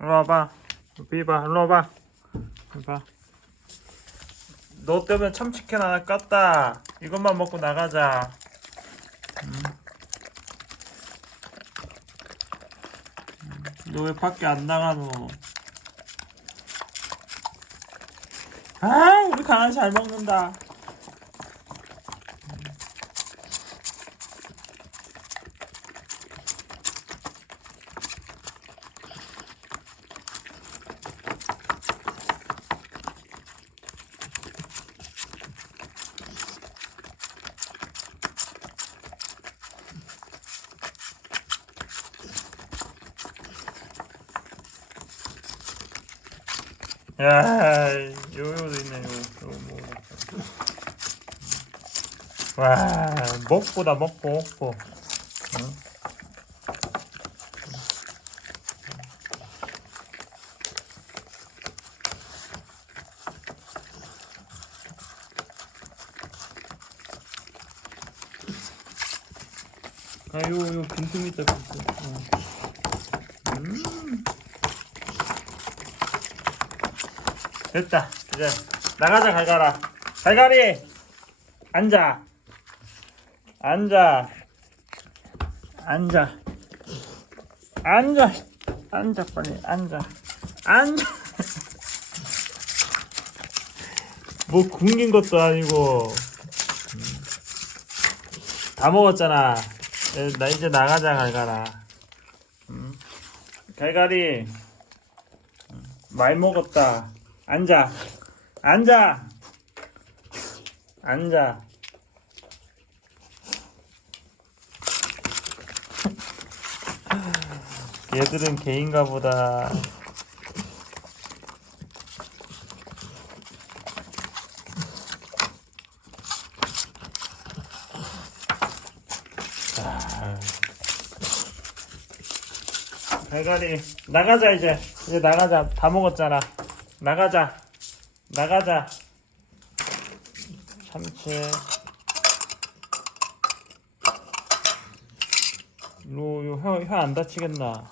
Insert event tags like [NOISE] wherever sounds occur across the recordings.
일로 와봐. 비봐, 일로 와봐. 봐. 너 때문에 참치캔 하나 깠다. 이것만 먹고 나가자. 너왜 밖에 안 나가노? 아, 우리 강아지 잘 먹는다. 야, 요요도 있네, 요. 요 뭐. 와, 먹보다 먹고, 먹고. 응? 아, 요, 요, 빈틈 있다, 빈틈. 어. 음. 됐다. 이제 나가자 갈가라. 갈가리 앉아. 앉아. 앉아. 앉아. 앉아 빨리 앉아. 앉아. [LAUGHS] 뭐 굶긴 것도 아니고 음. 다 먹었잖아. 에, 나 이제 나가자 갈가라. 음. 갈가리 음, 많이 먹었다. 앉아. 앉아. 앉아. 얘들은 개인가 보다. 자. 갈갈이 나가자 이제 이제 나가자 다 먹었잖아 나가자. 나가자. 참치 요혀혀 안 다치겠나?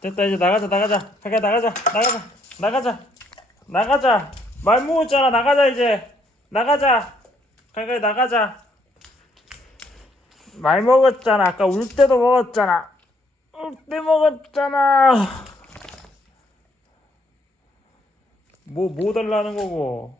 됐다 이제 나가자 나가자. 가가 나가자 나가자 나가자. 나가자. 말 먹었잖아. 나가자 이제. 나가자 가가 나가자. 말 먹었잖아. 아까 울 때도 먹었잖아. 울 때 먹었잖아. 뭐 뭐 달라는 거고